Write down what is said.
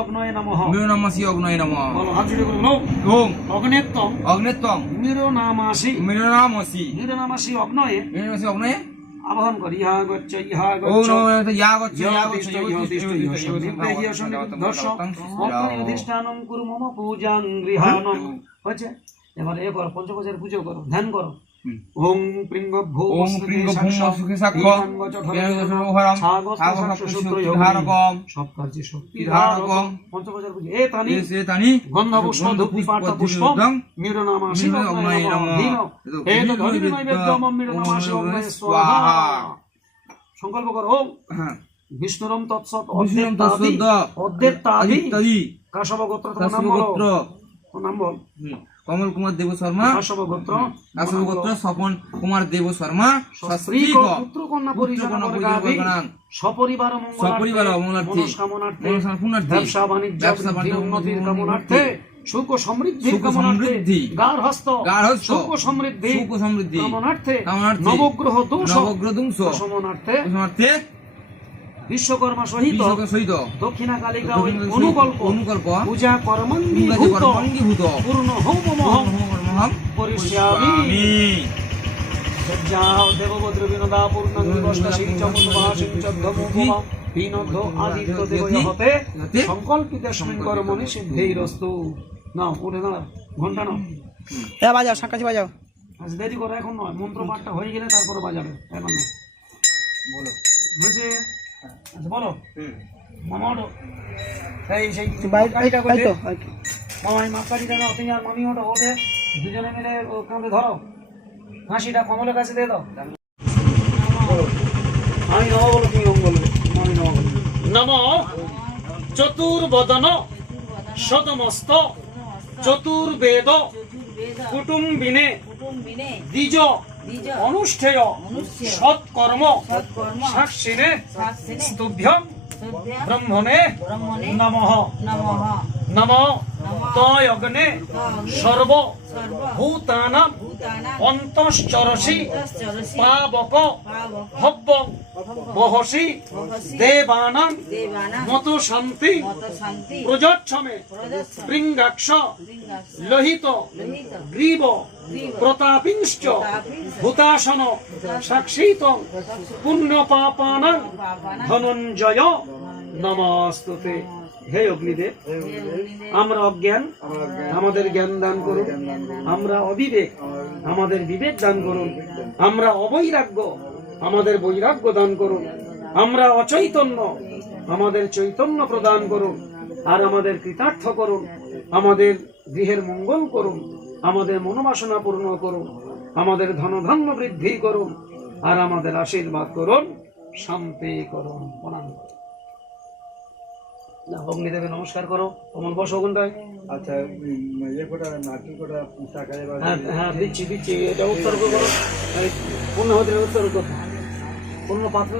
অগ্নয়ে নমঃ। মিরনামাসি অগ্নয় নম। বলো হাত জুড়ে বলো। ওম। অগ্নেত্তম। অগ্নেত্তম। মিরনামাসি। মিরনামসি। মিরনামাসি অগ্নয়ে। মিরনামসি অগ্নয়ে আবাহন করি ইহা গচ্ছ ইহা গচ্ছ নমো গচ্ছ ইহা তিষ্ঠ ইহা তিষ্ঠ ইহা সন্ধিব্বে ইহা সন্ধিবদ্ধস্য অগ্নিধিষ্ঠানম কুরু মম পূজাং গৃহানম হচ্ছে এবার এ করো পঞ্চকোষের পুজো করো ধ্যান করো। ওং প্রিঙ্গ ওম প্রিঙ্গ ভূম সুখে সাক্ষ হরম ধারকম সব কার্যে শক্তি ধারকম পঞ্চকোষের পুজো। এ তানি। এসে তানি। গন্ধ পুষ্প ধূপ দীপার্থ পুষ্প মিরনামাসি এ তো ধরিবি নৈবেদ্যম মিরনামাসি অগ্নয়ে স্বাহা। সংকল্প করো। ওম। হ্যাঁ। বিষ্ণুরম তৎসৎ অদ্যেত্তাদি তৎসৎ অদ্যেত্তাদি ইত্যাদি কাশব গোত্র নাম বলো। নাম বল। কমল কুমার দেব শর্মা কাশব গোত্র স্বপন কুমার দেব শর্মা পুত্র কন্যা। সপরিবার। মনস্কামনার্থে। ব্যবসা বাণিজ্য উন্নতির কামনার্থে সুখ সমৃদ্ধি। গার্হস্থ। সুখ সমৃদ্ধি সুখ সমৃদ্ধি কামনার্থে কামনার্থে। নবগ্রহ দোষ নবগ্রহ সমনার্থে বিশ্বকর্মা সহিত সহিত দক্ষিণা কালিকা অনুকল্প অনুকল্প পূজা কর্মাঙ্গী কর্মাঙ্গীভূত পূর্ণ হোম মহম মহম পরিষ্যামি সজ্জাও দেবভদ্র বিনোদা পূর্ণাঙ্গী চমুদ্ভাসী চদ্ধমুখম বিনোদ্ধ আদিত্য দেবয় হতে সংকল্পিতস্মিন কর্মণি সিদ্ধিরস্তু। নাও উঠে দাঁড়া ঘণ্টা নাও। এ বাজাও শাঁকাছি বাজাও। আজ দেরি করো এখন নয়। মন্ত্র পাঠটা হয়ে গেলে তারপরে বাজাবে। এখন না বলো। হয়েছে? আচ্ছা বলো। মামা ওঠো। এই সেই। মামা এই মাপকাঠিটা তুমি আর মামি ওঠো ওঠে। দুজনে মিলে ও কাঁধে ধরো। হাসিটা কমলের কাছে দিয়ে দাও। আমি নব বলো তুমি ওম বলো। আমি নম চতুর্বদন শতমস্ত চতুর্বেদ কুটুম্বিনে দ্বিজ অনুষ্ঠেয়। সৎকর্ম। সাক্ষিণে স্তুভ্যম। ব্রহ্মণে। নমঃ। নমঃ। নম। তয় অগ্নে সর্ব সর্ব ভূতানাম ভূতানাং অন্তশ্চরসি তশ্চরসি পাবক পাবক হব্বং বহসি বহসি দেবানাং দেবানাং মত শান্তি মত শান্তি প্রজচ্ছমে বৃঙ্গাক্ষ লোহিত গ্রীব প্রতাপিংশ্চ ভূতাসন সাক্ষিত পুণ্য পাপানাং পাপানাং ধনঞ্জয় নমস্তুতে। হে অগ্নিদেব আমরা অজ্ঞান আমাদের জ্ঞান দান করুন। আমরা অবিবেক আমাদের বিবেক দান করুন। আমরা অবৈরাগ্য আমাদের বৈরাগ্য দান করুন। আমরা অচৈতন্য আমাদের চৈতন্য প্রদান করুন। আর আমাদের কৃতার্থ করুন। আমাদের গৃহের মঙ্গল করুন। আমাদের মনোবাসনা পূর্ণ করুন। আমাদের ধনধান্য বৃদ্ধি করুন। আর আমাদের আশীর্বাদ করুন। শান্তি করুন। প্রণাম করুন। না অগ্নিদেবে নমস্কার করো কমল বসো ওখানটায় আচ্ছা ইয়ে হ্যাঁ হ্যাঁ দিচ্ছি দিচ্ছি এটা উৎসর্গ করো। এই পূর্ণ হতে উৎসর্গ করো পূর্ণ পাত্র